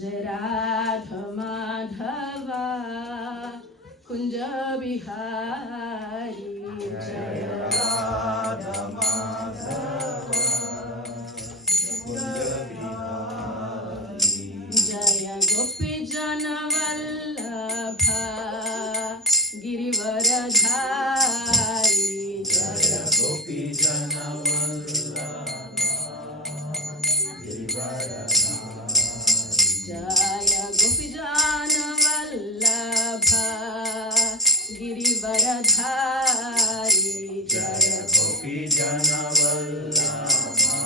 जय राधा माधवा कुंज बिहारी जय राधा माधवा कुंज बिहारी जय गोपी जन वल्लभा गिरिवरधारी जय गोपी जन वल्लभा गिरिवरधारी जय गोपी जन वल्लभा गिरिवरधारी जय गोपी जन वल्लभा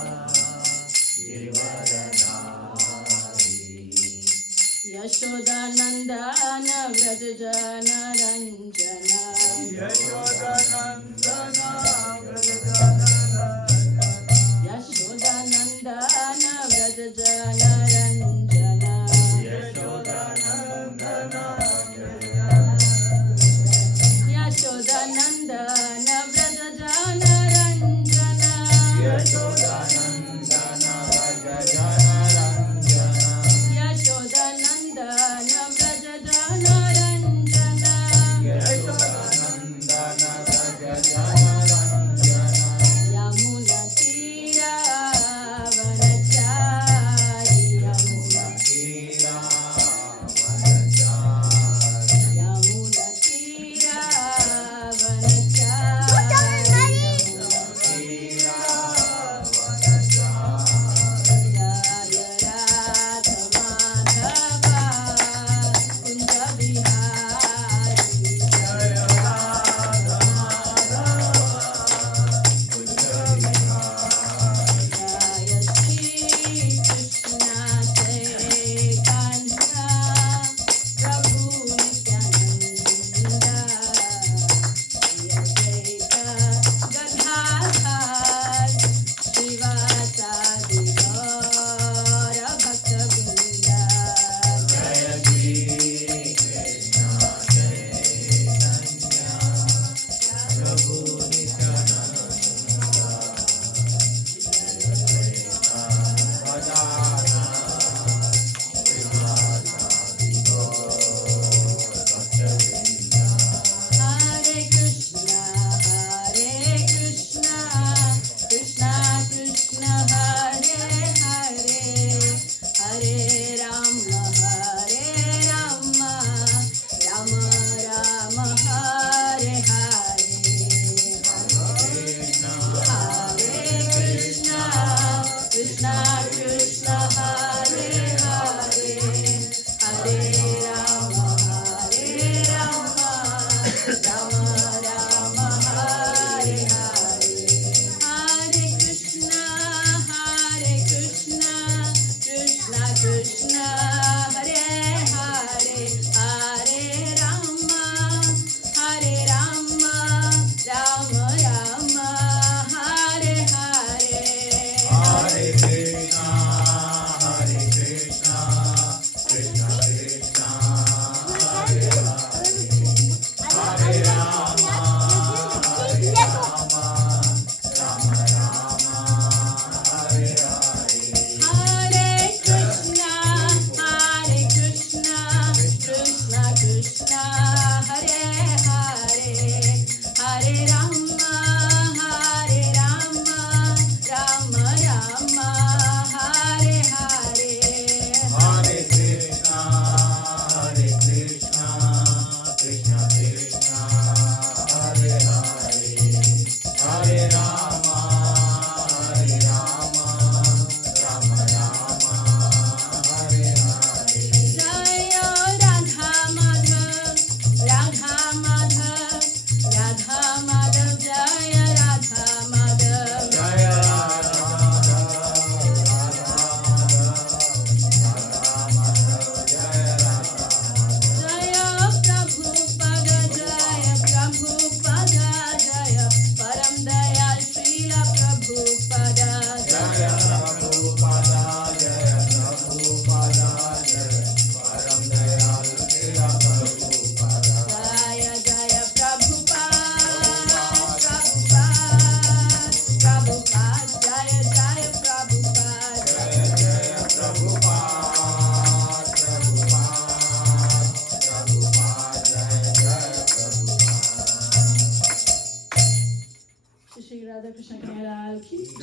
गिरिवरधारी यशोदानंदन व्रज जन रंजन यशोदानंदन व्रज यशोदानंदन व्रज जन रंजन यशोदानंदन यशोदानंदन व्रज जन रंजन यशोदानंदन व्रज जन रंजन यशोदानंदन व्रज जन Ranjan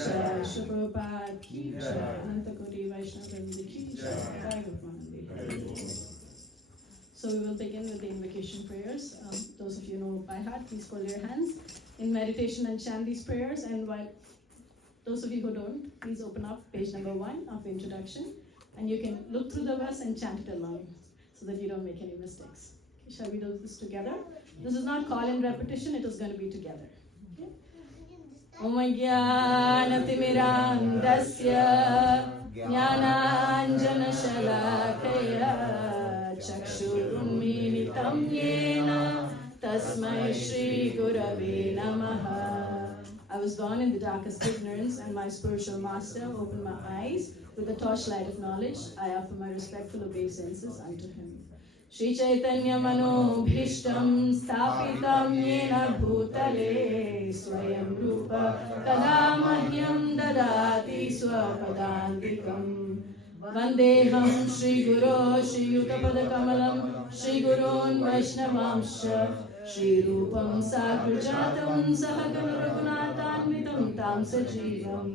Jai, Shri Prabhupada ki Jai, Ananta Koti Vaishnava Vrinda ki Jai, Jai Gopal. So we will begin with the invocation prayers. Those of you know by heart, please fold your hands in meditation and chant these prayers. And while those of you who don't, please open up page number 1 of introduction, and you can look through the verse and chant it along, so that you don't make any mistakes. Okay, shall we do this together? This is not call in repetition; it is going to be together. Okay. Om Jnanatimidandasya Jnananjana Shalakaya Chakshurumilitam Yena Tasmai Shri Gurave Namaha. I was born in the darkest ignorance, and my spiritual master opened my eyes with the torchlight of knowledge. I offer my respectful obeisances unto him. Shri Chaitanya Mano Bhishtam Sthapitam Yena Bhutale Swayam Rupa Kadamahyam Dadati Swapadantikam Vandeham Shri Guru Shri Yutapada Kamalam Shri Gurun Vaishnavamsha Shri Rupam Sagrajatam Sahagana Raghunatanvitam Tam Sajivam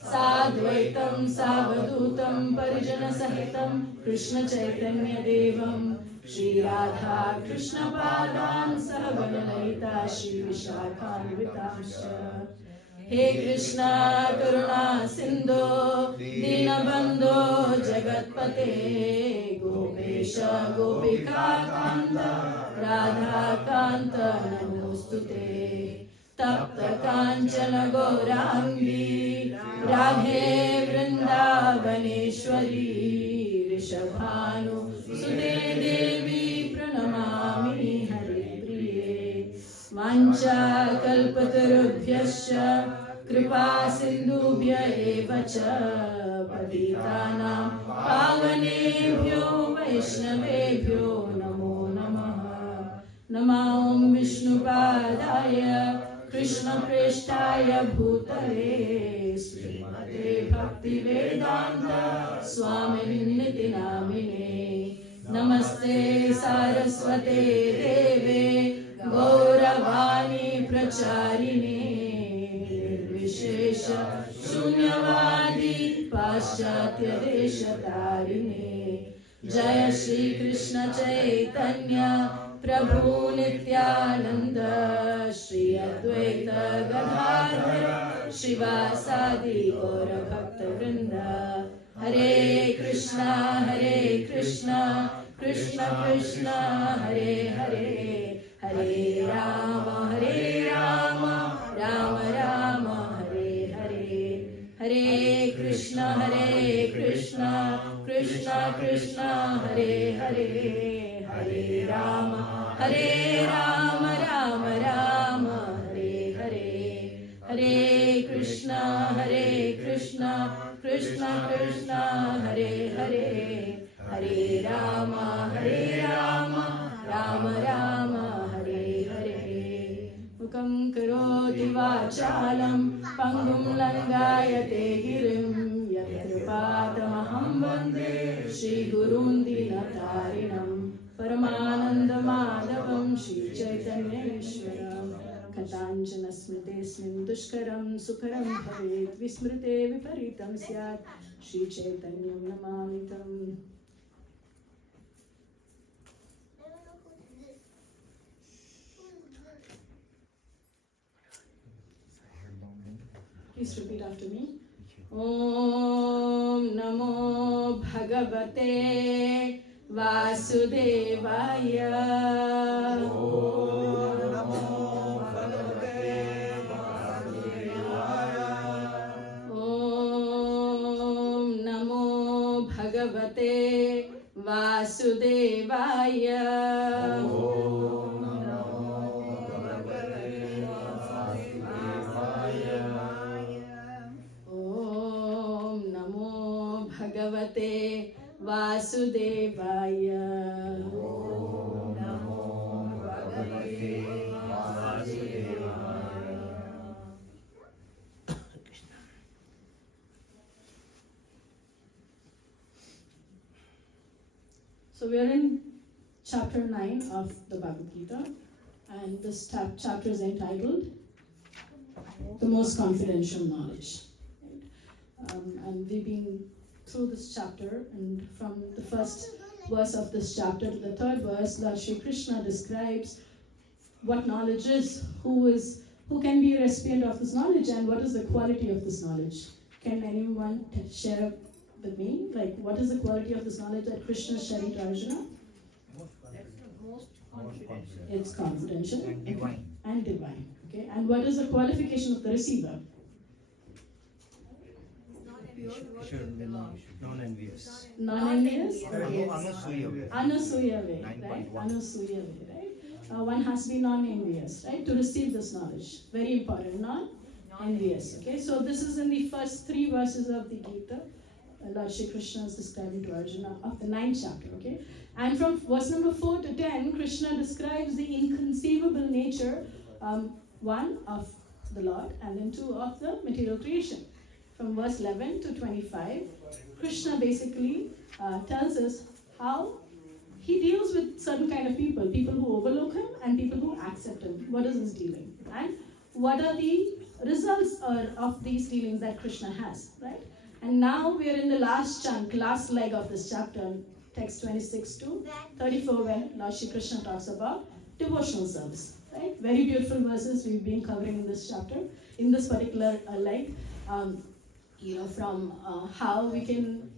Sadvaitam Savadutam Parijana Sahitam Krishna Chaitanya Devam Shri Radha Krishna Padan Sahabana Laita Shri Vishakhanvitamsha. He Krishna Karuna Sindhu Dinabandho Jagatpate Gopesha Gopika Kanta Radha Kanta Namostute Tapta Kanchana Gaurangi Radhe Vrindavaneshwari Rishabhanu Sute Devi Pranamami Haripriye Vancha Kalpatarubhyasya Kripa Sindhubhya eva cha Patitanam Pavanebhyo Vaishnavebhyo Namo Namaha. Namah Vishnu Padaya Krishna Preshtaya Bhutale Srimate Bhakti Vedanta Swami Niti Namine. Namaste Saraswate Deve Gauravani Pracharine Vishesha Shunyavadi Paschatya Deshatarine. Jaya Shri Krishna Chaitanya Prabhu Nityananda Shri Advaita Gadadhar Shivasadi Gaura Bhakta Vrinda. Hare Krishna Krishna Krishna Hare Hare Hare Rama Rama Rama Hare Hare. Hare Krishna Krishna Krishna Hare Hare Hare Rama Rama Rama Hare Hare. Hare Krishna Krishna Krishna Hare Hare Hare Rama Rama Rama Hare Hare. Mukam karoti vachalam pangum langayate girim yatrpatamaham vande Shri Gurun Dinatarinam Paramananda Madhavam Shri Chaitanya Ishwaram Katanjana Smritesmin Dushkaram Sukharam Bhavet Vismrite Viparitam Syat Shri Chaitanyam Namamitam. Please repeat after me. Om Namo Bhagavate Vasudevaya. Om Namo Bhagavate Vasudevaya. Om Namo Bhagavate Vasudevaya. Bhagavate Vasudevaya. Om Namo Bhagavate Vasudevaya. So we are in chapter 9 of the Bhagavad Gita, and this chapter is entitled The Most Confidential Knowledge. And we've been through this chapter, and from the first verse of this chapter to the third verse, Lord Shri Krishna describes what knowledge is, who can be a recipient of this knowledge, and what is the quality of this knowledge. Can anyone share with me, like, what is the quality of this knowledge that Krishna is sharing to Arjuna? Most confidential. It's confidential And divine. and divine. Okay, and what is the qualification of the receiver? Should be non-envious. Non-envious. Anasuya. Anasuya way, 9.1. right? Anasuya way, right? One has to be non-envious, right, to receive this knowledge. Very important, non-envious. Okay, so this is in the first 3 verses of the Gita. Lord Shri Krishna is describing to Arjuna of the 9th chapter. Okay, and from verse number 4 to 10, Krishna describes the inconceivable nature, one of the Lord, and then 2 of the material creation. From verse 11 to 25, Krishna basically tells us how he deals with certain kind of people who overlook him and people who accept him. What is his dealing? And what are the results of these dealings that Krishna has, right? And now we are in the last chunk, last leg of this chapter, text 26 to 34, when Lord Shri Krishna talks about devotional service, right? Very beautiful verses we've been covering in this chapter, in this particular leg. From how we can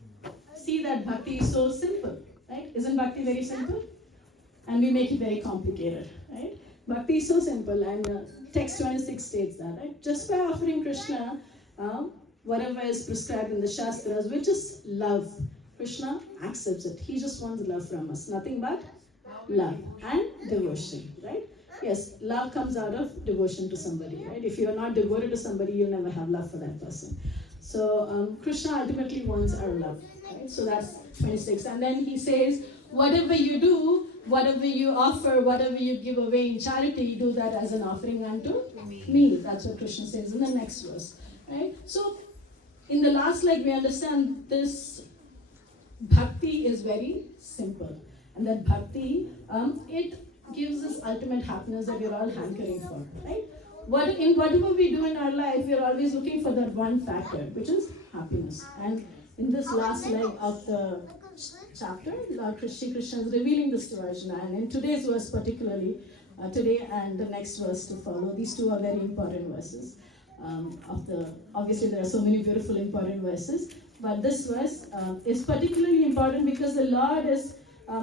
see that bhakti is so simple, right? Isn't bhakti very simple? And we make it very complicated, right? Bhakti is so simple, and text 26 states that, right? Just by offering Krishna whatever is prescribed in the Shastras, which is love, Krishna accepts it. He just wants love from us, nothing but love and devotion, right? Yes, love comes out of devotion to somebody, right? If you are not devoted to somebody, you'll never have love for that person. So Krishna ultimately wants our love, right? So that's 26. And then he says, whatever you do, whatever you offer, whatever you give away in charity, you do that as an offering unto me. That's what Krishna says in the next verse, right? So in the last leg, we understand this bhakti is very simple. And that bhakti, it gives us ultimate happiness that we're all hankering for, right? Whatever we do in our life, we are always looking for that one factor, which is happiness. And in this last leg of the chapter, Lord Shri Krishna is revealing this to Arjuna. And in today's verse particularly, today and the next verse to follow, these 2 are very important verses. Obviously there are so many beautiful important verses, but this verse is particularly important because the Lord is,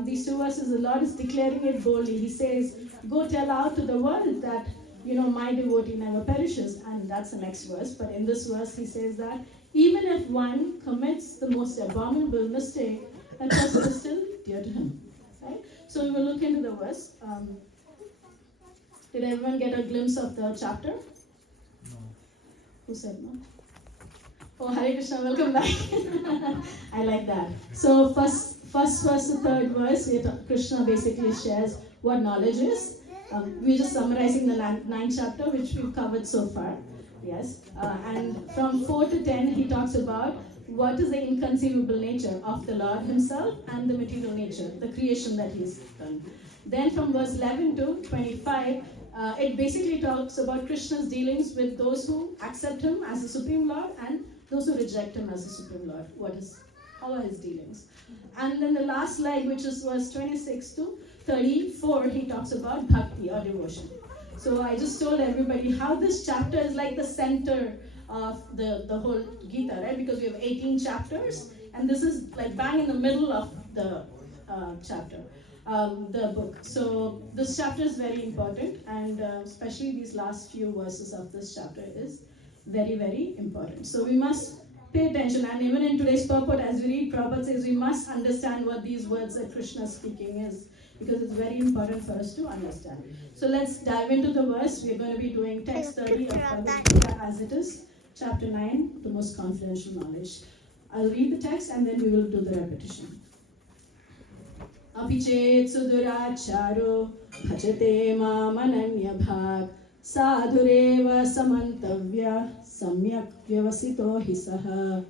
these 2 verses, the Lord is declaring it boldly. He says, go tell out to the world that my devotee never perishes, and that's the next verse. But in this verse, he says that even if one commits the most abominable mistake, that person is still dear to him, right? So we will look into the verse. Did everyone get a glimpse of the chapter? No. Who said no? Oh, Hare Krishna, welcome back. I like that. So first verse to third verse, Krishna basically shares what knowledge is. We're just summarizing the 9th chapter, which we've covered so far. Yes. And from 4 to 10, he talks about what is the inconceivable nature of the Lord himself and the material nature, the creation that he's done. Then from verse 11 to 25, it basically talks about Krishna's dealings with those who accept him as the Supreme Lord and those who reject him as the Supreme Lord. How are his dealings? And then the last leg, which is verse 26 to 34, he talks about bhakti or devotion. So I just told everybody how this chapter is like the center of the whole Gita, right? Because we have 18 chapters, and this is like bang in the middle of the chapter, the book. So this chapter is very important, and especially these last few verses of this chapter is very, very important. So we must pay attention, and even in today's purport, as we read, Prabhupada says we must understand what these words that Krishna is speaking is, because it's very important for us to understand. So let's dive into the verse. We're going to be doing text 30 of Bhagavad Gita as it is, chapter 9, the most confidential knowledge. I'll read the text and then we will do the repetition. Apichet suduracharo bhajate mam ananya bhag sadhureva samantavya samyak vyavasito hisaha.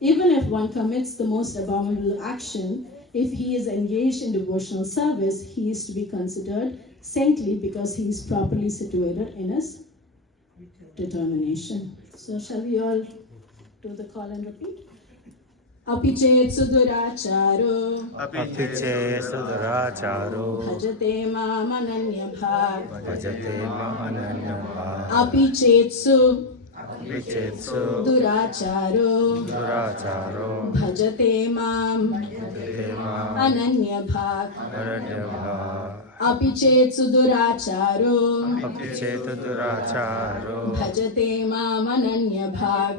Even if one commits the most abominable action, if he is engaged in devotional service, he is to be considered saintly because he is properly situated in his determination. So shall we all Do the call and repeat. Api chet suduracharo Apiche Suduracharo bhajate mam ananya bhag. Bhajate Mananyabha Api chet Apichetsu duracharo Duracharo bhajate mam Deva ananya bhag. Aranyabha Api chet suduracharo Apichetu Duracharo bhajate mam ananya bhag.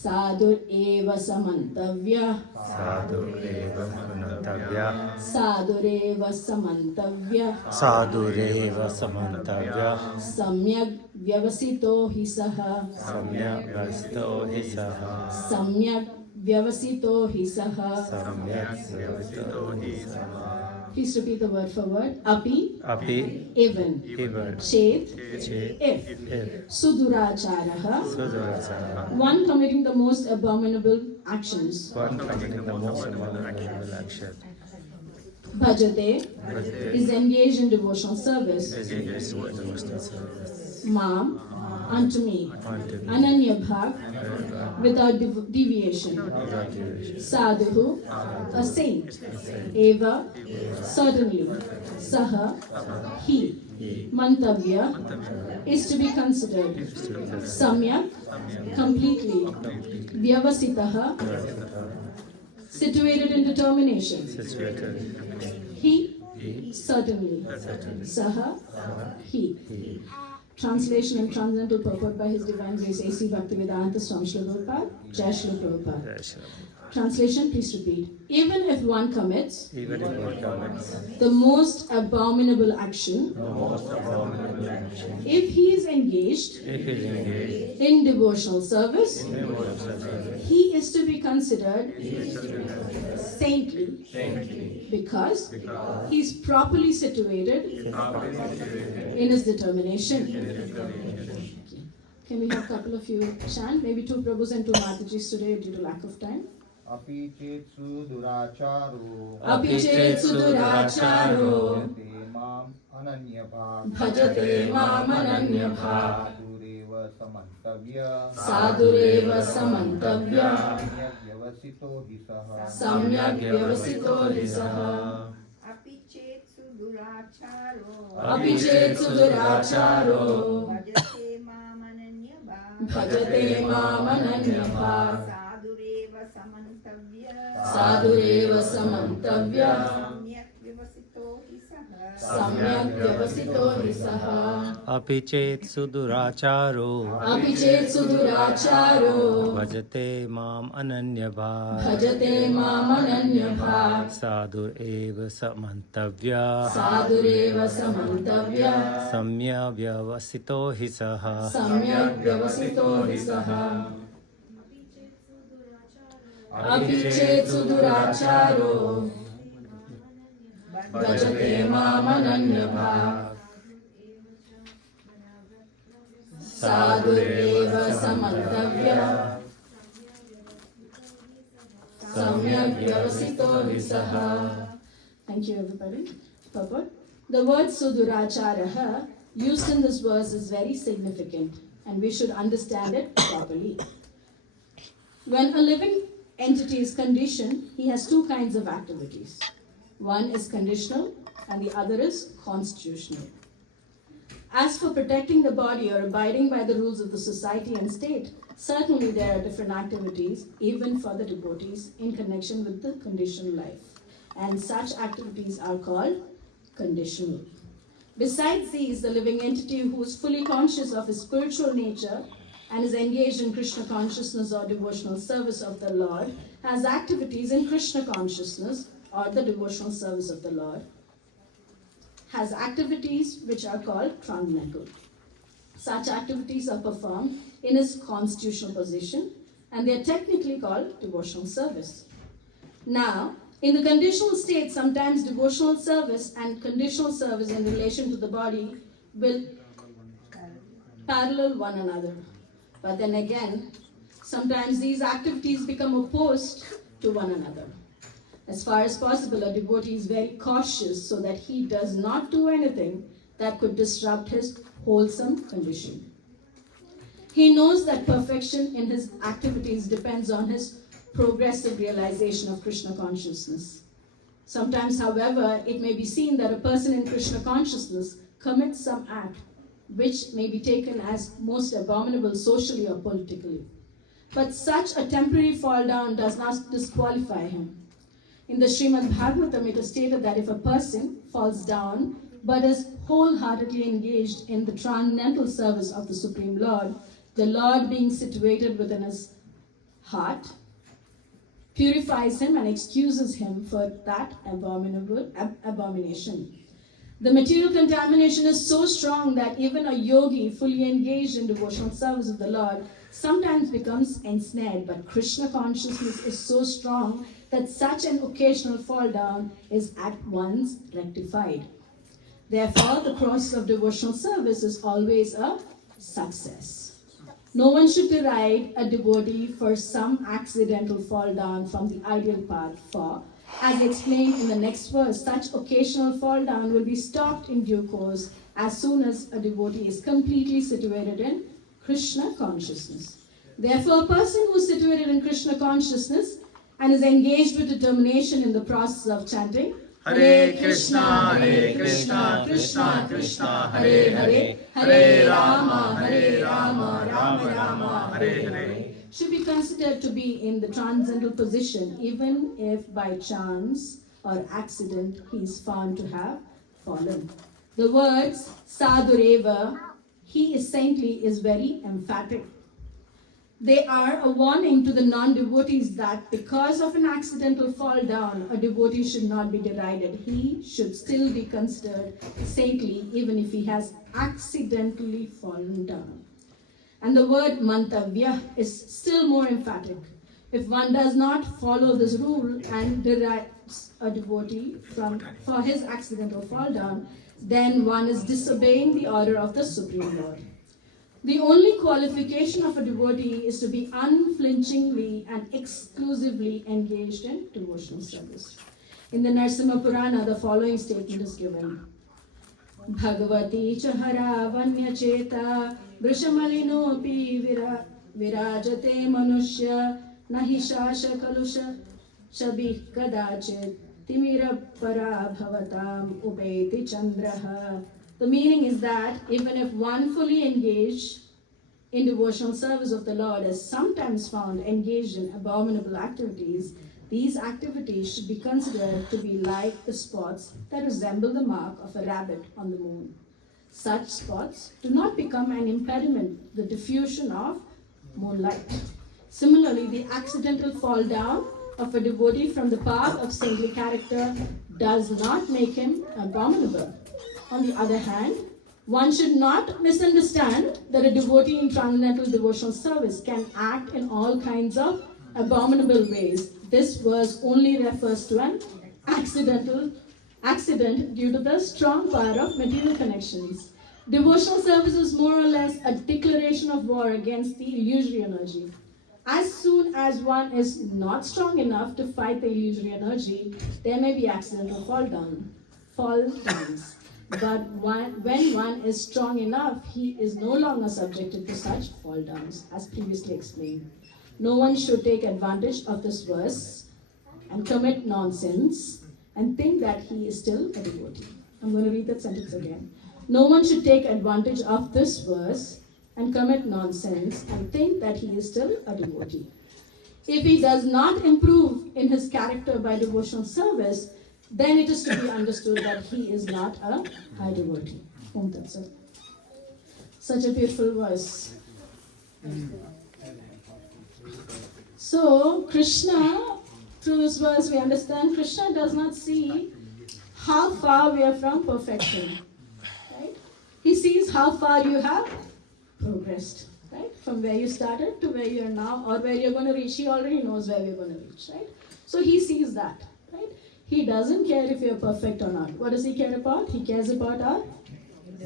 Sadur eva samantavya Sadhu Eva Manantavya Sadureva samantavya Sadhureva Samantavya Samyak vyavasito hi saha Samyak Vasto Hisaha Samyak vyavasito hi saha. Samyak Vyavito Hisaha Please repeat the word for word. Api, Api even, Ivar chet, Che if, If suduracharaha, Sudurachara one committing the most abominable actions. One committing the most abominable action Bhajate is engaged in devotional service. is engaged in devotional service Mam, unto me. unto me Ananya bhag, without deviation. without deviation. Sadhu, a saint. Eva, certainly. Saha, he. Mantavya is to be considered. Samyak, completely. Vyavasitaha, situated in determination. Situated He, certainly. Saha, he. Translation and transcendental purport by His Divine Grace A.C. Bhaktivedanta Swami Srila Prabhupada, Jai Srila Prabhupada. Translation, please repeat. Even if one commits even if one commits the most abominable action, the most abominable action, if he is engaged if he is engaged in devotional service, in devotional service, he is to be considered saintly saintly, because he is properly situated in his determination. Can we have a couple of you chant? Maybe two Prabhus and two Matajis today due to lack of time. Api chetsu duracharo Api chetsu duracharo bhajate mam ananyabha bhajate mam ananyabha sadureva samantavya sadureva samantavya samyak vyavasito hi saha samyak vyavasito hi saha. Api chetsu duracharo Api chetsu duracharo bhajate mamananyabha bhajate mam ananyabha sadureva samantavya sadureva samantavya samyak vyavasito hi saha samyak vyavasito hi saha. Apichet Suduracharo Api chetsu duracharo Bhajate Mam Ananyabha bhajate mam ananyabha Sadhu Eva Samantavya sadureva samantavya Samya Vyavasito Hisaha samyak vyavasito hi saha. Api chetsu duracharo bhajate mam ananyabha sadureva samantavya samyak vyavasito hi saha. Thank you, everybody. Purport. The word suduracharaha used in this verse is very significant and we should understand it properly. When a living entity is conditioned, he has two kinds of activities. One is conditional and the other is constitutional. As for protecting the body or abiding by the rules of the society and state, certainly there are different activities even for the devotees in connection with the conditional life. And such activities are called conditional. Besides these, the living entity who is fully conscious of his spiritual nature and is engaged in Krishna consciousness or devotional service of the Lord has activities in Krishna consciousness or the devotional service of the Lord, has activities which are called transcendental. Such activities are performed in his constitutional position and they are technically called devotional service. Now, in the conditional state, sometimes devotional service and conditional service in relation to the body will parallel one another. But then again, sometimes these activities become opposed to one another. As far as possible, a devotee is very cautious so that he does not do anything that could disrupt his wholesome condition. He knows that perfection in his activities depends on his progressive realization of Krishna consciousness. Sometimes, however, it may be seen that a person in Krishna consciousness commits some act which may be taken as most abominable socially or politically. But such a temporary fall down does not disqualify him. In the Srimad Bhagavatam, it is stated that if a person falls down but is wholeheartedly engaged in the transcendental service of the Supreme Lord, the Lord being situated within his heart, purifies him and excuses him for that abomination. The material contamination is so strong that even a yogi fully engaged in devotional service of the Lord sometimes becomes ensnared, but Krishna consciousness is so strong that such an occasional fall down is at once rectified. Therefore, the process of devotional service is always a success. No one should deride a devotee for some accidental fall down from the ideal path, for, as explained in the next verse, such occasional fall down will be stopped in due course as soon as a devotee is completely situated in Krishna consciousness. Therefore, a person who is situated in Krishna consciousness and is engaged with determination in the process of chanting Hare Krishna, Krishna Krishna, Hare Hare, Hare Rama, Rama Rama, Hare Hare, should be considered to be in the transcendental position, even if by chance or accident he is found to have fallen. The words Sadhureva, he is saintly, is very emphatic. They are a warning to the non-devotees that because of an accidental fall down, a devotee should not be derided. He should still be considered saintly even if he has accidentally fallen down. And the word mantavya is still more emphatic. If one does not follow this rule and derides a devotee for his accidental fall down, then one is disobeying the order of the Supreme Lord. The only qualification of a devotee is to be unflinchingly and exclusively engaged in devotional service. In the Narsimha Purana, the following statement is given. Bhagavati chahara vanyacheta vrishamalinopi virajate manushya nahi shasha kalusha shabih kadachit timira para bhavatam upeti chandraha. The meaning is that even if one fully engaged in devotional service of the Lord is sometimes found engaged in abominable activities, these activities should be considered to be like the spots that resemble the mark of a rabbit on the moon. Such spots do not become an impediment to the diffusion of moonlight. Similarly, the accidental fall down of a devotee from the path of saintly character does not make him abominable. On the other hand, one should not misunderstand that a devotee in transcendental devotional service can act in all kinds of abominable ways. This verse only refers to an accident due to the strong power of material connections. Devotional service is more or less a declaration of war against the illusory energy. As soon as one is not strong enough to fight the illusory energy, there may be accidental fall downs. But when one is strong enough, he is no longer subjected to such fall downs, as previously explained. No one should take advantage of this verse and commit nonsense and think that he is still a devotee. I'm going to read that sentence again. No one should take advantage of this verse and commit nonsense and think that he is still a devotee. If he does not improve in his character by devotional service, then it is to be understood that he is not a high devotee. Such a beautiful verse. So, Krishna, through this verse we understand Krishna does not see how far we are from perfection. Right? He sees how far you have progressed. Right? From where you started to where you are now or where you're going to reach. He already knows where we're going to reach. Right? So he sees that. Right? He doesn't care if you're perfect or not. What does he care about? He cares about our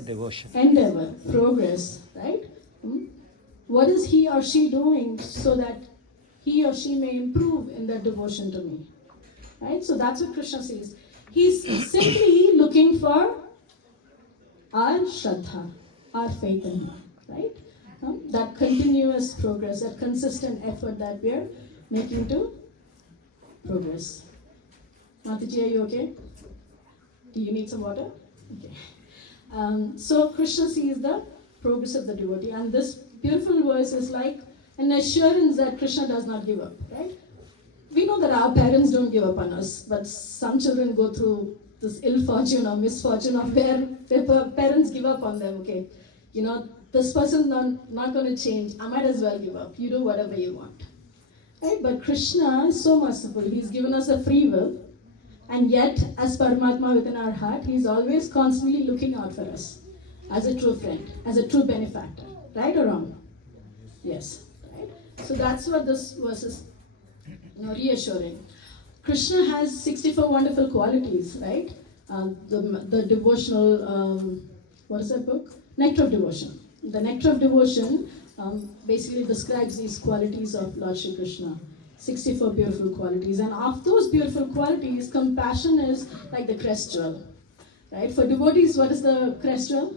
Devotion. endeavor, progress, right? What is he or she doing so that he or she may improve in their devotion to me? Right? So that's what Krishna says. He's simply looking for our Shraddha, our faith in him, right? That continuous progress, that consistent effort that we are making to progress. Mataji, are you okay? Do you need some water? Okay. So Krishna sees the progress of the devotee, and this beautiful verse is like an assurance that Krishna does not give up, right? We know that our parents don't give up on us, but some children go through this ill fortune or misfortune of where their parents give up on them, okay? This person's not going to change. I might as well give up. You do whatever you want. Right? But Krishna is so merciful. He's given us a free will. And yet, as Paramatma within our heart, He's always constantly looking out for us as a true friend, as a true benefactor. Right or wrong? Yes. Right? So that's what this verse is reassuring. Krishna has 64 wonderful qualities, right? The devotional, what is that book? Nectar of Devotion. The Nectar of Devotion basically describes these qualities of Lord Shri Krishna. 64 beautiful qualities. And of those beautiful qualities, compassion is like the crest jewel. Right? For devotees, what is the crest jewel?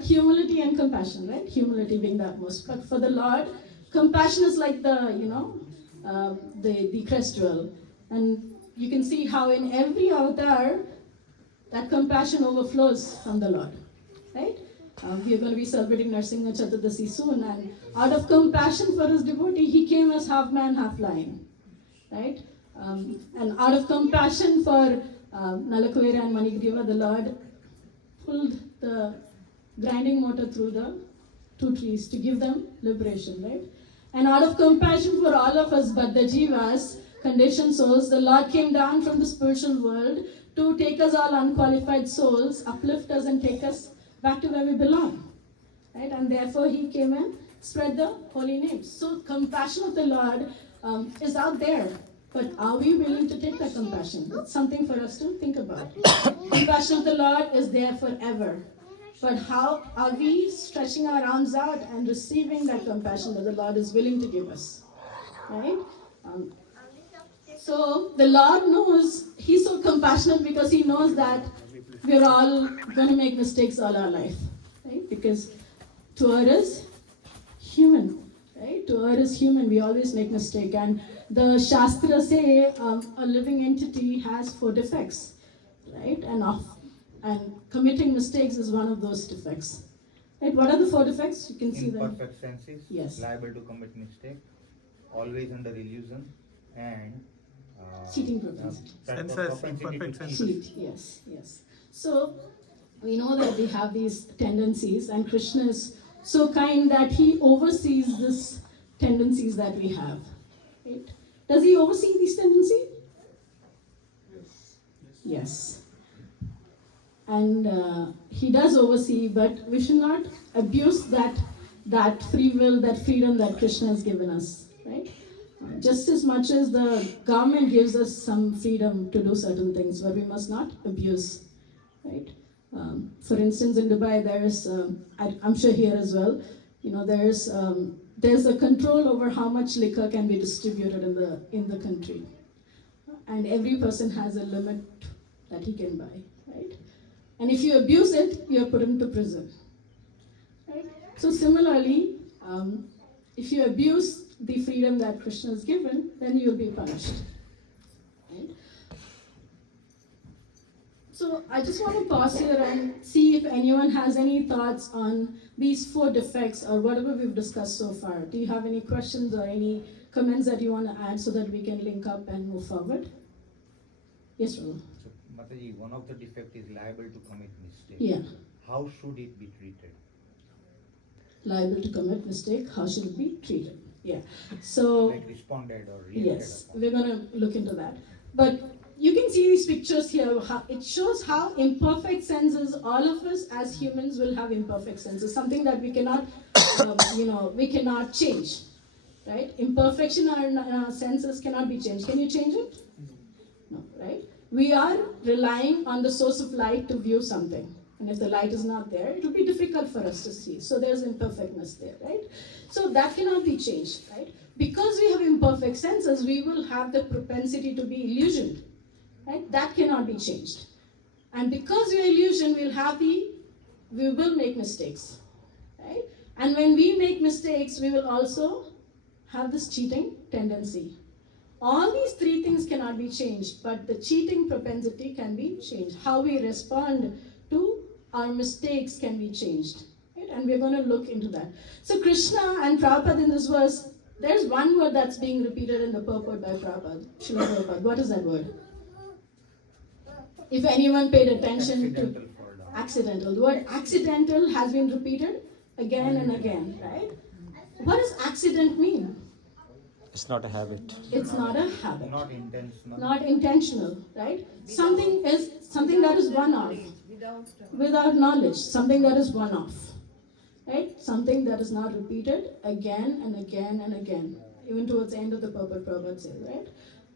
Humility and compassion, right? Humility being the utmost. But for the Lord, compassion is like the crest jewel. And you can see how in every avatar, that compassion overflows from the Lord, right? We are going to be celebrating Narsingha Chaturdasi soon, and out of compassion for his devotee, he came as half man, half lion, right? And out of compassion for Nalakuvera and Manigriva, the Lord pulled the grinding motor through the 2 trees to give them liberation, right? And out of compassion for all of us, but the jivas, conditioned souls, the Lord came down from the spiritual world to take us all unqualified souls, uplift us and take us back to where we belong. Right? And therefore He came and spread the holy names. So compassion of the Lord is out there. But are we willing to take that compassion? That's something for us to think about. Compassion of the Lord is there forever. But how are we stretching our arms out and receiving that compassion that the Lord is willing to give us? Right? So the Lord knows, He's so compassionate because He knows that we're all going to make mistakes all our life, right? Because to err is human, right? To err is human, we always make mistake. And the Shastra say a living entity has 4 defects, right? And committing mistakes is one of those defects. Right? What are the 4 defects? You can see them. Imperfect senses, Yes. liable to commit mistake, always under illusion, and Cheating propensity. Senses, imperfect senses. Cheat, yes. So we know that we have these tendencies, and Krishna is so kind that He oversees these tendencies that we have. Right? Does He oversee these tendencies? Yes. And He does oversee, but we should not abuse that free will, that freedom that Krishna has given us. Right? Just as much as the government gives us some freedom to do certain things, but we must not abuse, right? For instance, in Dubai, there's, I'm sure here as well, there's a control over how much liquor can be distributed in the country, and every person has a limit that he can buy, right? And if you abuse it, you are put into prison, right? So similarly, if you abuse the freedom that Krishna has given, then you will be punished. Right? So I just want to pause here and see if anyone has any thoughts on these 4 defects or whatever we've discussed so far. Do you have any questions or any comments that you want to add so that we can link up and move forward? Yes, Rahul. so, Mataji, one of the defect is liable to commit mistake. Yeah. How should it be treated? Liable to commit mistake, how should it be treated? Yeah. So Like responded or reacted yes, upon? we're going to look into that. But you can see these pictures here. It shows how imperfect senses, all of us as humans will have imperfect senses, something that we cannot, we cannot change, right? Imperfection in our senses cannot be changed. Can you change it? No, right? We are relying on the source of light to view something. And if the light is not there, it will be difficult for us to see. So there's imperfectness there, right? So that cannot be changed, right? Because we have imperfect senses, we will have the propensity to be illusioned, right? That cannot be changed. And because we are illusioned, we'll have the we will make mistakes, right? And when we make mistakes, we will also have this cheating tendency. All these three things cannot be changed, but the cheating propensity can be changed. How we respond to our mistakes can be changed, right? And we're going to look into that. So Krishna and Prabhupada in this verse, there's one word that's being repeated in the purport by Prabhupada, Srila Prabhupada. What is that word? If anyone paid attention to Accidental fall down. accidental, the word accidental has been repeated again and again, right? What does accident mean? It's not a habit. It's not a habit, Not intentional. not intentional, right? Something that is one-off, without knowledge, something that is one-off, right? Something that is not repeated again and again and again, even towards the end of the purport, Prabhupada says, right?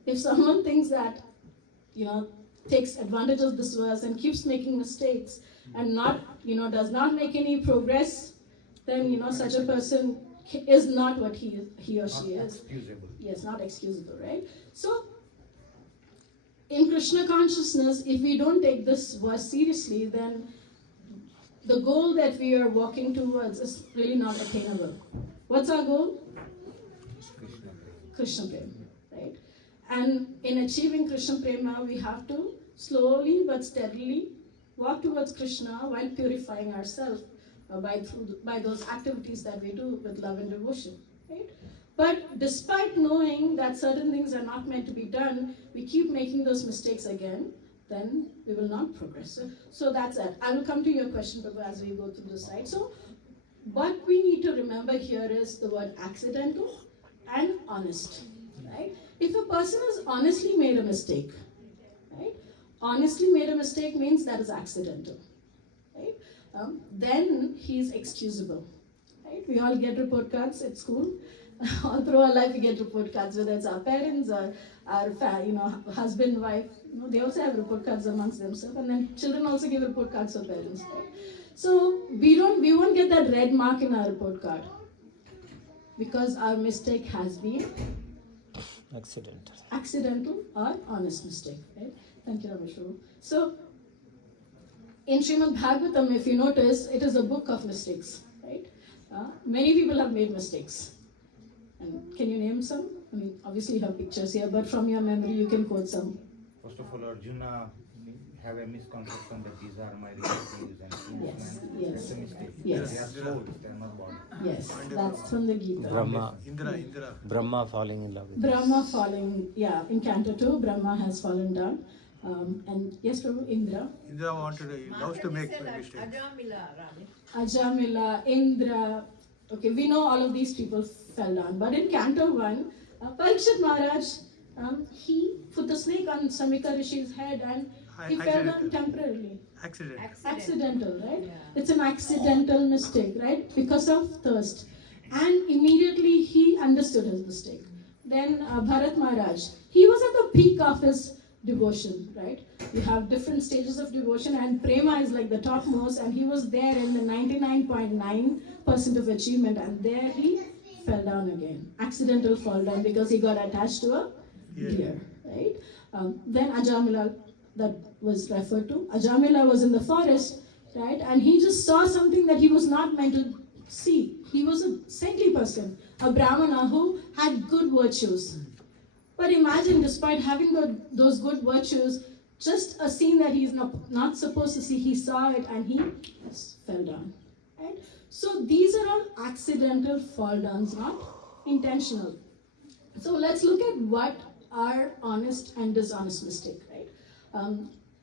If someone thinks that, takes advantage of this verse and keeps making mistakes and does not make any progress, then, such a person is not what he or she Not is. excusable. Yes, not excusable, right? So, in Krishna consciousness, if we don't take this verse seriously, then the goal that we are walking towards is really not attainable. What's our goal? Krishna. Krishna Prema, right? And in achieving Krishna Prema, we have to slowly but steadily walk towards Krishna while purifying ourselves by those activities that we do with love and devotion, right? But despite knowing that certain things are not meant to be done, we keep making those mistakes again, then we will not progress. So that's it. I will come to your question, Prabhu, as we go through this, right? So what we need to remember here is the word accidental and honest, right? If a person has honestly made a mistake, right? Honestly made a mistake means that is accidental, right? Then he is excusable, right? We all get report cards at school. All through our life we get report cards, whether it's our parents or our husband, wife. They also have report cards amongst themselves, and then children also give report cards for parents, right? So we won't get that red mark in our report card because our mistake has been accidental or honest mistake, right? Thank you, Rameshwaru. So in Srimad Bhagavatam, if you notice, it is a book of mistakes, right? Many people have made mistakes. And can you name some? I mean, obviously you have pictures here, but from your memory you can quote some. First of all, Arjuna have a misconception that these are my relatives and kinsmen. Yes. That's a mistake. Yes. They are souls, they are not bodies. Yes, that's from the Gita. Brahma falling in love with Brahma falling, in Canto 2, Brahma has fallen down. And yes, Prabhu, Indra. Indra loves to make mistakes. Ajamila, Indra. Okay, we know all of these people fell down. But in Canto 1, Parikshit Maharaj, he put the snake on Samika Rishi's head and he fell down temporarily. Accidental, right? Yeah. It's an accidental mistake, right? Because of thirst. And immediately he understood his mistake. Then Bharat Maharaj, he was at the peak of his devotion, right? You have different stages of devotion and prema is like the topmost, and he was there in the 99.9% of achievement, and there he fell down again. Accidental fall down because he got attached to a deer, right? Then Ajamila, that was referred to. Ajamila was in the forest, right? And he just saw something that he was not meant to see. He was a saintly person, a brahmana who had good virtues. But imagine, despite having those good virtues, just a scene that he's not supposed to see, he saw it and he fell down, right? So these are all accidental fall downs, not intentional. So let's look at what are honest and dishonest mistakes, right?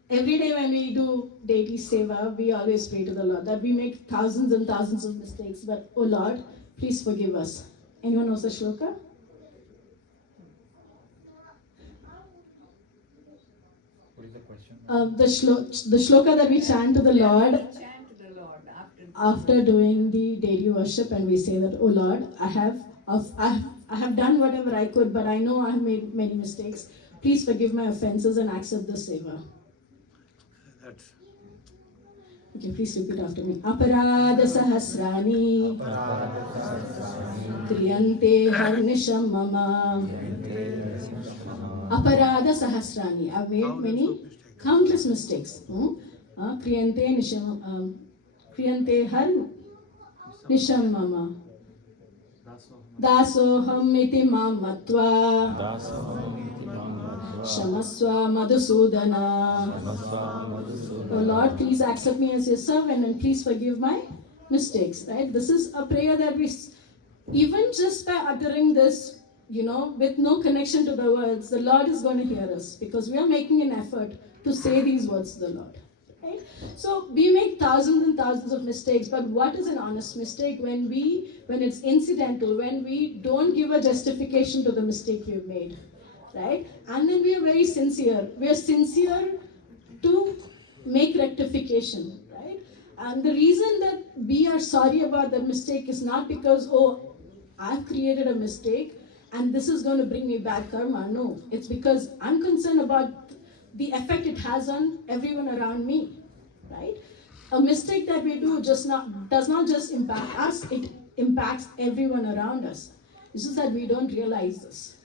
Every day when we do deity seva, we always pray to the Lord that we make thousands and thousands of mistakes, but oh Lord, please forgive us. Anyone knows the shloka? What is the question? The shloka that we chant to the Lord after doing the deity worship, and we say that, oh Lord, I have done whatever I could, but I know I have made many mistakes. Please forgive my offenses and accept the seva. Okay, please repeat after me. Aparada sahasrani kriyante harnisham mama. Aparada sahasrani. I've made many countless mistakes. Kriyante Kriyante har nisham mama. Dasoham iti mam matva. Shamaswa Madhusudana. Oh Lord, please accept me as your servant and please forgive my mistakes. Right? This is a prayer that we, even just by uttering this, with no connection to the words, the Lord is going to hear us because we are making an effort to say these words to the Lord. Right? So we make thousands and thousands of mistakes, but what is an honest mistake? When it's incidental, when we don't give a justification to the mistake we've made. Right? And then we are very sincere. We are sincere to make rectification. Right? And the reason that we are sorry about the mistake is not because, oh, I've created a mistake and this is going to bring me bad karma. No, it's because I'm concerned about the effect it has on everyone around me. Right? A mistake that we do does not just impact us, it impacts everyone around us. It's just that we don't realize this.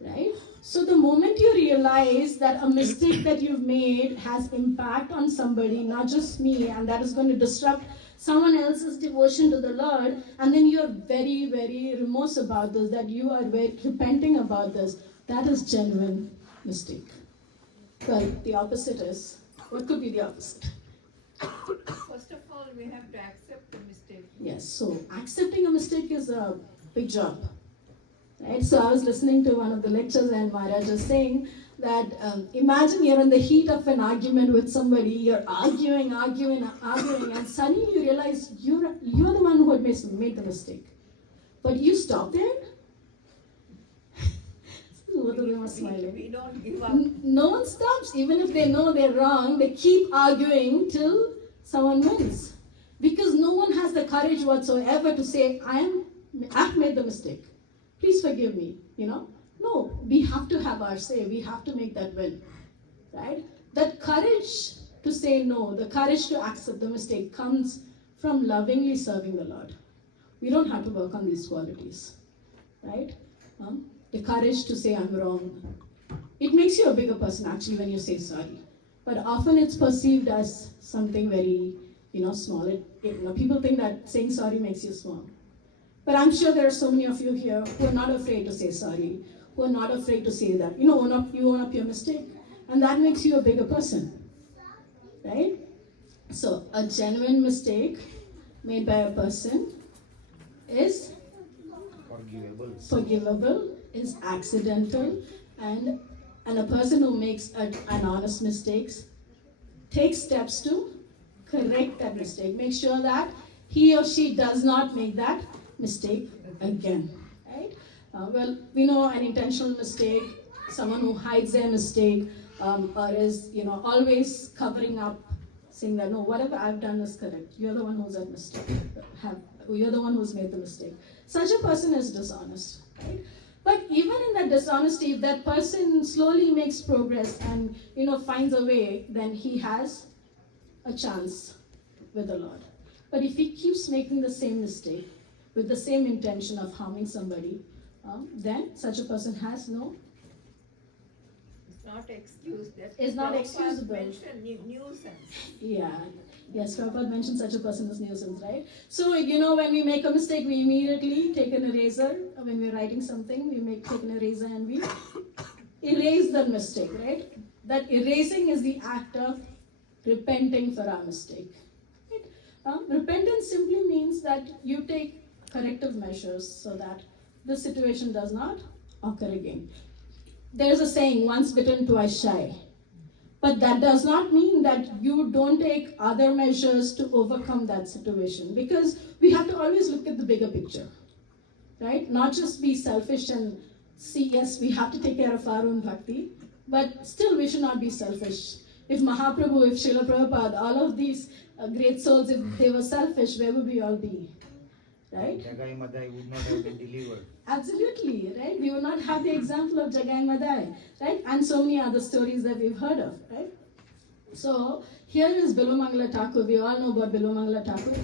Right? So the moment you realize that a mistake that you've made has impact on somebody, not just me, and that is going to disrupt someone else's devotion to the Lord, and then you're very, very remorse about this, that you are very repenting about this, that is genuine mistake. Well, the opposite is, what could be the opposite? First of all, we have to accept the mistake. Yes, so accepting a mistake is a big job. Right? So I was listening to one of the lectures and Maharaj was saying that imagine you're in the heat of an argument with somebody, you're arguing, and suddenly you realize you're the one who had made the mistake. But you stop there? Both of them are smiling. We don't give up. No one stops. Even if they know they're wrong, they keep arguing till someone wins. Because no one has the courage whatsoever to say, I've made the mistake. Please forgive me, No, we have to have our say. We have to make that win, right? That courage to say no, the courage to accept the mistake comes from lovingly serving the Lord. We don't have to work on these qualities, right? The courage to say I'm wrong. It makes you a bigger person actually when you say sorry. But often it's perceived as something very, small. People think that saying sorry makes you small. But I'm sure there are so many of you here who are not afraid to say sorry, who are not afraid to say that. You own up your mistake. And that makes you a bigger person. Right? So, a genuine mistake made by a person is forgivable, is accidental, and a person who makes an honest mistake takes steps to correct that mistake. Make sure that he or she does not make that mistake again, right? We know an intentional mistake, someone who hides their mistake, or is, always covering up, saying that, no, whatever I've done is correct. You're the one who's at mistake. You're the one who's made the mistake. Such a person is dishonest, right? But even in that dishonesty, if that person slowly makes progress and, finds a way, then he has a chance with the Lord. But if he keeps making the same mistake, with the same intention of harming somebody, then such a person has no... It's not excused. It's not excusable. Nuisance. Yeah. Yes, Prabhupada mentioned such a person as nuisance, right? So, when we make a mistake, we immediately take an eraser. When we're writing something, we take an eraser and we erase the mistake, right? That erasing is the act of repenting for our mistake. Right? Repentance simply means that you take corrective measures so that this situation does not occur again. There's a saying, once bitten, twice shy. But that does not mean that you don't take other measures to overcome that situation, because we have to always look at the bigger picture, right? Not just be selfish and see, yes, we have to take care of our own bhakti, but still we should not be selfish. If Mahaprabhu, if Srila Prabhupada, all of these great souls, if they were selfish, where would we all be? Right? Jagai Madai would not have been delivered. Absolutely, right? We will not have the example of Jagai Madai, right? And so many other stories that we've heard of, right? So, here is Bilwamangala Thakur. We all know about Bilwamangala Thakur.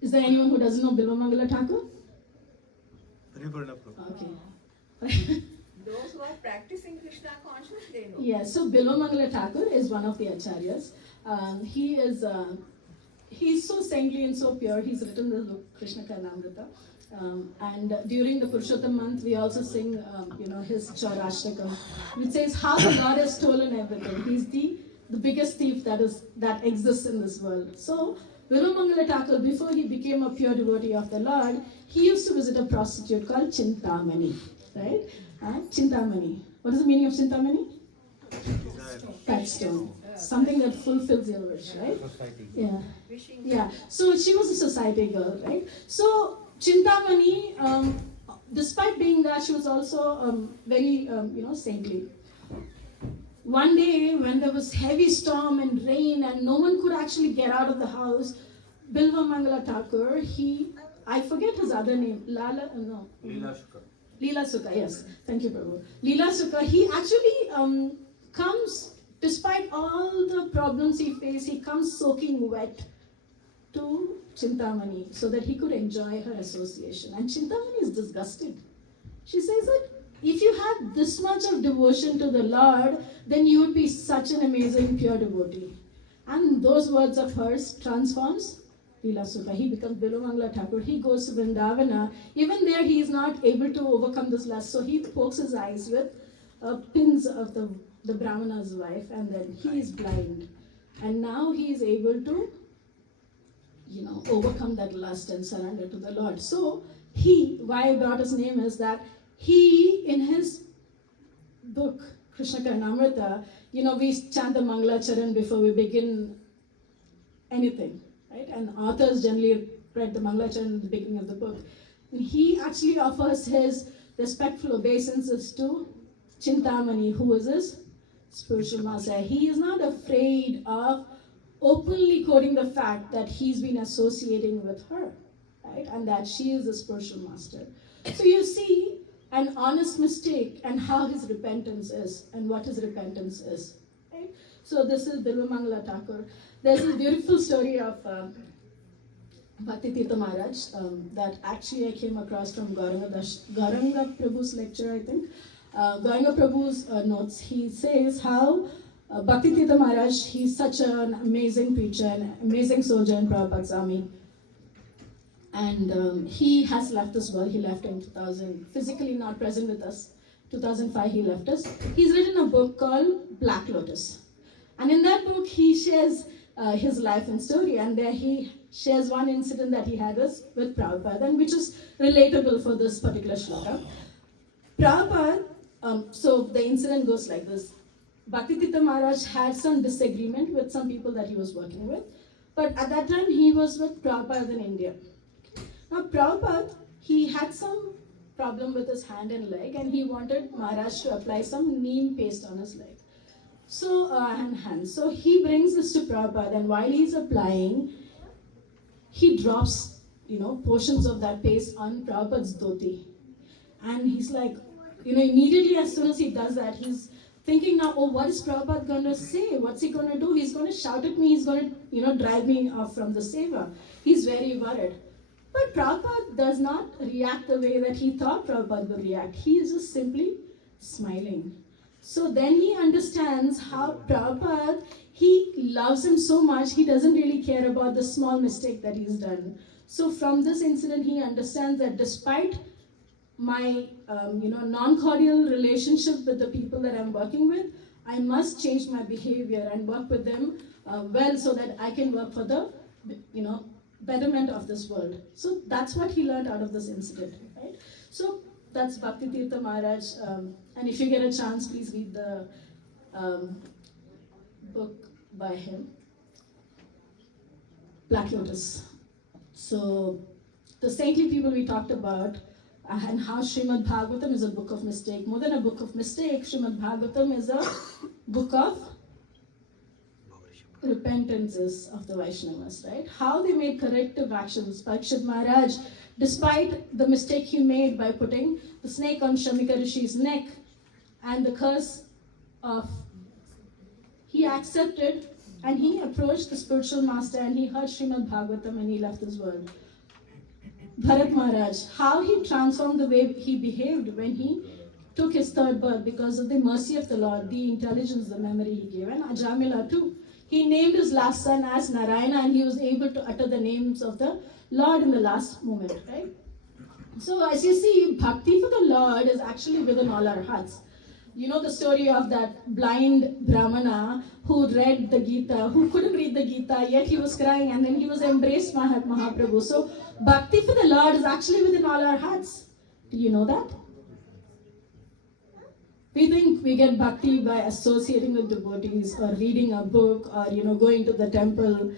Is there anyone who doesn't know Bilwamangala Thakur? Okay. Those who are practicing Krishna consciousness, they know. Yes, so Bilwamangala Thakur is one of the acharyas. he's so saintly and so pure. He's written this book, Krishna Karnamrita. And during the Purushottam month, we also sing, his Chaurashtakam, which says how the Lord has stolen everything. He's the biggest thief that exists in this world. So, Vilomangala Thakur, before he became a pure devotee of the Lord, he used to visit a prostitute called Chintamani, right? Chintamani. What is the meaning of Chintamani? Touchstone. Something that fulfills your wish, right? Society. Yeah. Yeah. So she was a society girl, right? So Chintamani, despite being that, she was also very, saintly. One day, when there was heavy storm and rain, and no one could actually get out of the house, Bilva Mangala Thakur, I forget his other name, Leela Sukha, yes. Thank you, Prabhu. Leela Sukha, he actually comes, despite all the problems he faced, he comes soaking wet to Chintamani so that he could enjoy her association. And Chintamani is disgusted. She says that if you had this much of devotion to the Lord, then you would be such an amazing pure devotee. And those words of hers transforms Leela Sukha. He becomes Bilomangala Thakur. He goes to Vrindavana. Even there he is not able to overcome this lust. So he pokes his eyes with pins of the Brahmana's wife, and then he is blind. And now he is able to overcome that lust and surrender to the Lord. So why I brought his name is that he, in his book, Krishna Karnamrita, we chant the Mangala Charan before we begin anything, right? And authors generally write the Mangala Charan at the beginning of the book. And he actually offers his respectful obeisances to Chintamani, who is his spiritual master. He is not afraid of openly quoting the fact that he's been associating with her, right? And that she is the spiritual master. So you see an honest mistake and how his repentance is and what his repentance is, right? So this is Bilva Mangala Thakur. There's this beautiful story of Bhakti Tirtha Maharaj that actually I came across from Gauranga Prabhu's lecture, I think. Gauranga Prabhu's notes, he says how Bhakti Tirtha Maharaj, he's such an amazing preacher, an amazing soldier in Prabhupada's army. And he has left this world. He left in 2000, physically not present with us. 2005 he left us. He's written a book called Black Lotus. And in that book he shares his life and story, and there he shares one incident that he had with Prabhupada, and which is relatable for this particular shloka. Prabhupada, so the incident goes like this. Bhakti Tirtha Maharaj had some disagreement with some people that he was working with, but at that time he was with Prabhupada in India. Now Prabhupada, he had some problem with his hand and leg, and he wanted Maharaj to apply some neem paste on his leg. So, and hand. So he brings this to Prabhupada, and while he's applying, he drops, portions of that paste on Prabhupada's dhoti. And he's like, immediately as soon as he does that, he's thinking now, oh, what is Prabhupada going to say? What's he going to do? He's going to shout at me. He's going to, drive me off from the seva. He's very worried. But Prabhupada does not react the way that he thought Prabhupada would react. He is just simply smiling. So then he understands how Prabhupada, he loves him so much, he doesn't really care about the small mistake that he's done. So from this incident, he understands that despite my non-cordial relationship with the people that I'm working with, I must change my behavior and work with them well so that I can work for the betterment of this world. So that's what he learned out of this incident, right? So that's Bhakti Tirtha Maharaj, and if you get a chance, please read the book by him, Black Lotus. So the saintly people we talked about, and how Srimad Bhagavatam is a book of mistake. More than a book of mistake, Srimad Bhagavatam is a book of repentances of the Vaishnavas, right? How they made corrective actions. Parikshit Maharaj, despite the mistake he made by putting the snake on Shamika Rishi's neck and the curse of, he accepted and he approached the spiritual master and he heard Srimad Bhagavatam and he left this world. Bharat Maharaj, how he transformed the way he behaved when he took his third birth because of the mercy of the Lord, the intelligence, the memory he gave. And Ajamila too. He named his last son as Narayana, and he was able to utter the names of the Lord in the last moment, right? So as you see, bhakti for the Lord is actually within all our hearts. You know the story of that blind Brahmana who read the Gita, who couldn't read the Gita, yet he was crying, and then he was embraced by Mahaprabhu. So bhakti for the Lord is actually within all our hearts. Do you know that? We think we get bhakti by associating with devotees or reading a book or going to the temple.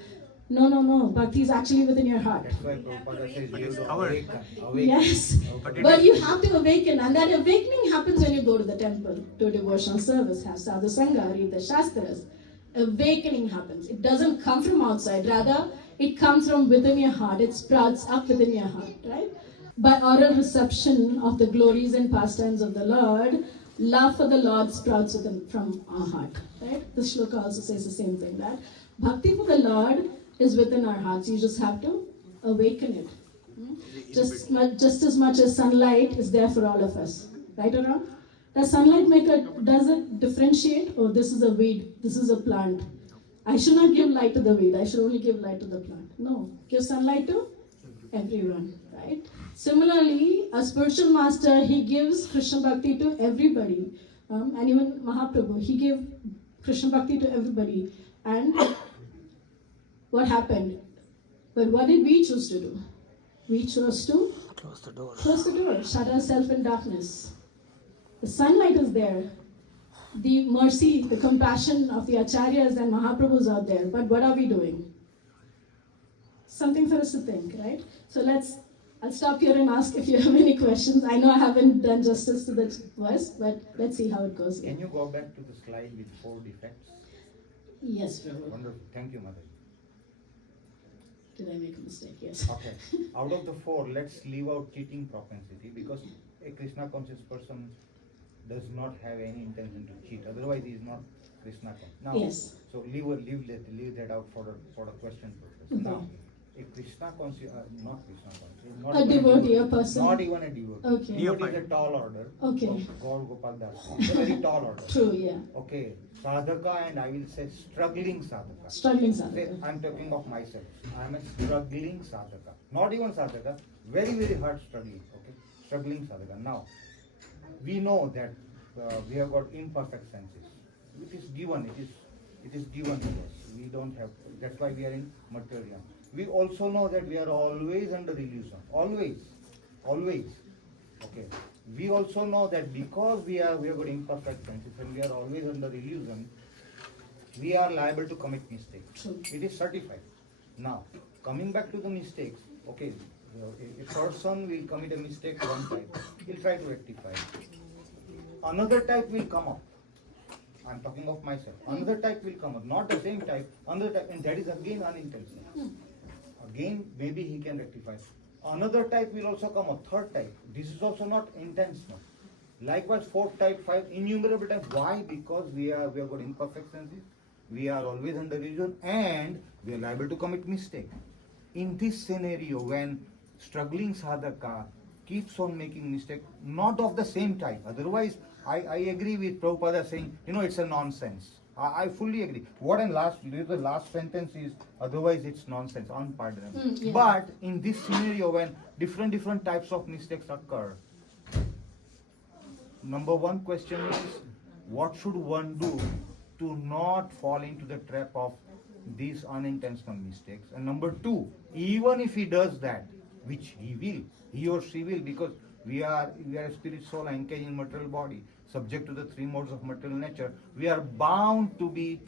No. Bhakti is actually within your heart. That's why Prabhupada says you have to covered. awaken. Yes, But but you have to awaken, and that awakening happens when you go to the temple, to devotional service, have sadhu sangha, read the shastras. Awakening happens. It doesn't come from outside, rather it comes from within your heart. It sprouts up within your heart, right? By oral reception of the glories and pastimes of the Lord, love for the Lord sprouts from our heart, right? The shloka also says the same thing, that bhakti for the Lord is within our hearts. You just have to awaken it. Just as much as sunlight is there for all of us, right or wrong? Does sunlight does it differentiate? Oh, this is a weed, this is a plant. I should not give light to the weed, I should only give light to the plant. No, give sunlight to everyone, right? Similarly, a spiritual master, he gives Krishna Bhakti to everybody. And even Mahaprabhu, he gave Krishna Bhakti to everybody. And what happened? But what did we choose to do? We chose to Close the door. shut ourselves in darkness. The sunlight is there. The mercy, the compassion of the acharyas and Mahaprabhus out there. But what are we doing? Something for us to think, right? So I'll stop here and ask if you have any questions. I know I haven't done justice to the verse, but let's see how it goes. Can you go back to the slide with 4 defects? Yes, Prabhu. Wonderful. Thank you, Mother. Did I make a mistake? Yes. Okay. Out of the 4, let's leave out cheating propensity, because a Krishna conscious person does not have any intention to cheat. Otherwise, he is not Krishna conscious. Now, Yes. so leave that out for a question purpose. Okay. Now, a Krishna conscious, not Krishna conscious, not A even devotee, a person. not even a devotee. Okay. Devotee is a tall order. Okay. Of Gaur Gopal Das. It's a very tall order. True, yeah. Okay. Sadhaka, and I will say struggling sadhaka. Struggling Say, sadhaka. I'm talking of myself. I'm a struggling sadhaka. Not even sadhaka, very, very hard struggling. Okay, struggling sadhaka. Now, we know that we have got imperfect senses. It is given. It is given to us. We don't have. That's why we are in material. We also know that we are always under illusion. Always. Okay. We also know that because we have got imperfect senses and we are always under illusion, we are liable to commit mistakes. True. It is certified. Now, coming back to the mistakes, okay, a person will commit a mistake one time, he'll try to rectify it. Another type will come up. I'm talking of myself. Another type will come up, not the same type, another type, and that is again unintentional. Again, maybe he can rectify. Another type will also come up, third type. This is also not intentional. Likewise, fourth type, 5, innumerable times. Why? Because we have got imperfect senses. We are always under illusion, and we are liable to commit mistake. In this scenario, when struggling sadhaka keeps on making mistake, not of the same type. Otherwise, I agree with Prabhupada saying, it's a nonsense. I fully agree. The last sentence is, otherwise it's nonsense, unpardonable. Yeah. But in this scenario, when different types of mistakes occur, number one question is, what should one do to not fall into the trap of these unintentional mistakes? And number two, even if he does that, which he or she will, because we are a spirit soul engaged in material body, subject to the 3 modes of material nature, we are bound to be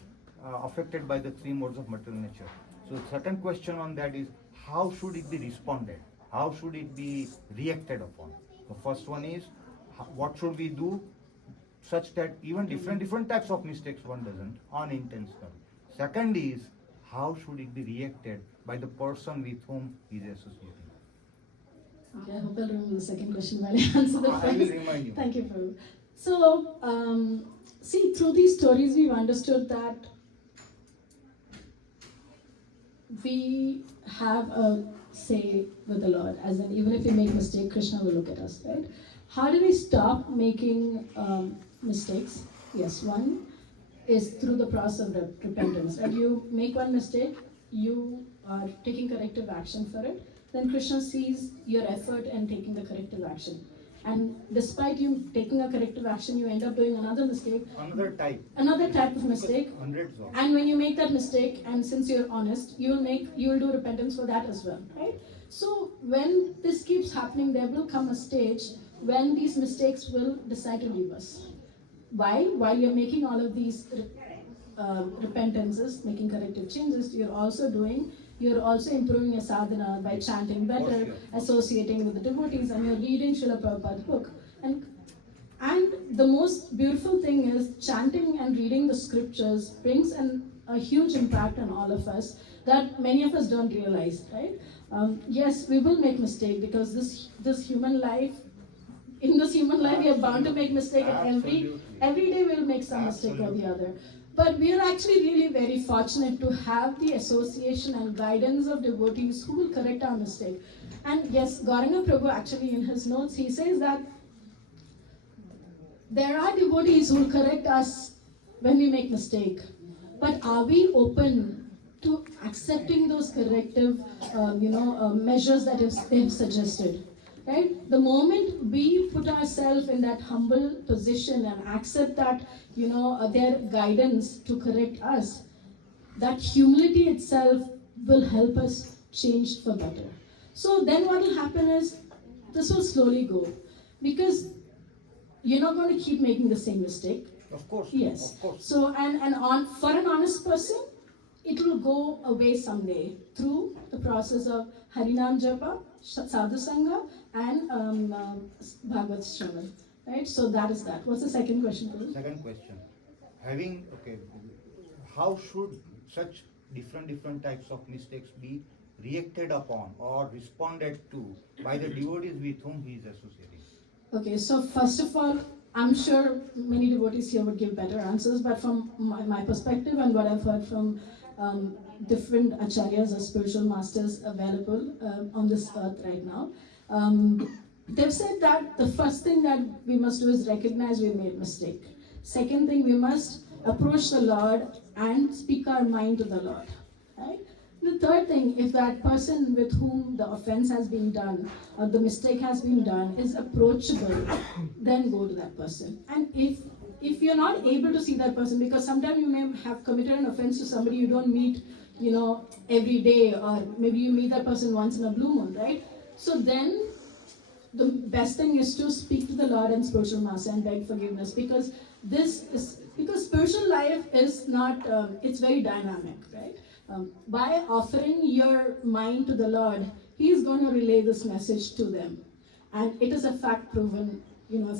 affected by the 3 modes of material nature. So certain question on that is, how should it be responded? How should it be reacted upon? The first one is, what should we do such that even different types of mistakes one doesn't, unintentional. Second is, how should it be reacted by the person with whom he is associating? Okay, I hope I'll remember the second question while I answer the first. I will remind you. Thank you, Prabhu. So, see, through these stories, we've understood that we have a say with the Lord, as in, even if we make mistake, Krishna will look at us, right? How do we stop making mistakes? Yes, one, is through the process of repentance. That you make one mistake, you are taking corrective action for it, then Krishna sees your effort in taking the corrective action. And despite you taking a corrective action, you end up doing another mistake. Another type of mistake. Hundreds of. And when you make that mistake, and since you're honest, you will do repentance for that as well, right? So when this keeps happening, there will come a stage when these mistakes will decide to leave us. Why? While you're making all of these repentances, making corrective changes, you're also improving your sadhana by chanting better, associating with the devotees, and you're reading Srila Prabhupada's book. And the most beautiful thing is chanting and reading the scriptures brings a huge impact on all of us that many of us don't realize, right? Yes, we will make mistakes because this human life, in this human life, we are bound to make mistakes. Every day we'll make some mistake or the other. But we are actually really very fortunate to have the association and guidance of devotees who will correct our mistake. And yes, Gauranga Prabhu actually in his notes, he says that there are devotees who will correct us when we make mistake. But are we open to accepting those corrective measures that they have suggested? Right? The moment we put ourselves in that humble position and accept that, their guidance to correct us, that humility itself will help us change for better. So then what will happen is, this will slowly go. Because you're not going to keep making the same mistake. Of course. Yes. Of course. So, for an honest person, it will go away someday through the process of Harinam Japa, Sadhu Sangha, and Bhagavad Shravan. Right? So that is that. What's the second question, Prabhu? Second question. How should such different types of mistakes be reacted upon or responded to by the devotees with whom he is associating? Okay, so first of all, I'm sure many devotees here would give better answers, but from my perspective and what I've heard from different acharyas or spiritual masters available on this earth right now, they've said that the first thing that we must do is recognize we made a mistake. Second thing, we must approach the Lord and speak our mind to the Lord. Right? The third thing, if that person with whom the offense has been done or the mistake has been done is approachable, then go to that person. And if you're not able to see that person, because sometimes you may have committed an offense to somebody you don't meet, every day, or maybe you meet that person once in a blue moon, right? So then the best thing is to speak to the Lord and spiritual master and beg forgiveness, because spiritual life is not, it's very dynamic, right? By offering your mind to the Lord, He is going to relay this message to them. And it is a fact proven,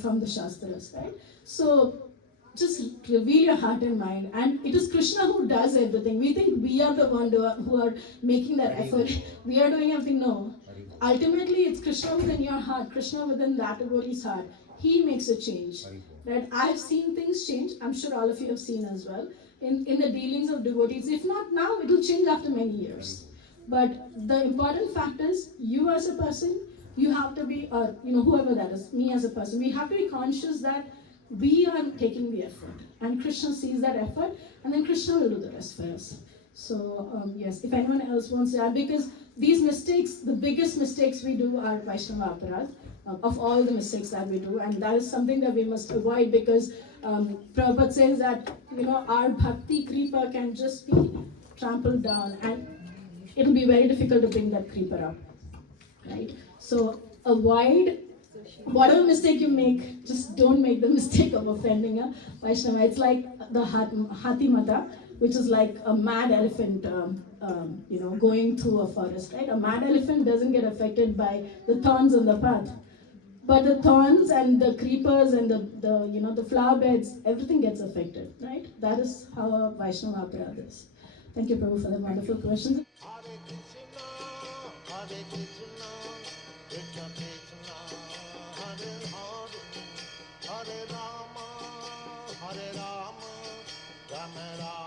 from the Shastras, right? So just reveal your heart and mind. And it is Krishna who does everything. We think we are the one who are making that effort. We are doing everything. No. Ultimately, it's Krishna within your heart, Krishna within that devotee's heart. He makes a change. Right? I've seen things change. I'm sure all of you have seen as well. In the dealings of devotees. If not now, it will change after many years. But the important fact is, you as a person, you have to be, whoever that is, me as a person, we have to be conscious that we are taking the effort. And Krishna sees that effort, and then Krishna will do the rest for us. So, yes, if anyone else wants to add, because these mistakes, the biggest mistakes we do are Vaishnava Aparadh, of all the mistakes that we do, and that is something that we must avoid, because Prabhupada says that, our bhakti kripa can just be trampled down, and it will be very difficult to bring that kripa up, right? So avoid whatever mistake you make, just don't make the mistake of offending a Vaishnava. It's like the Hathi Mata, which is like a mad elephant, going through a forest, right? A mad elephant doesn't get affected by the thorns on the path. But the thorns and the creepers and the flower beds, everything gets affected, right? That is how a Vaishnava Aparadh is. Thank you, Prabhu, for the wonderful questions. Hare Rama, Rama Rama.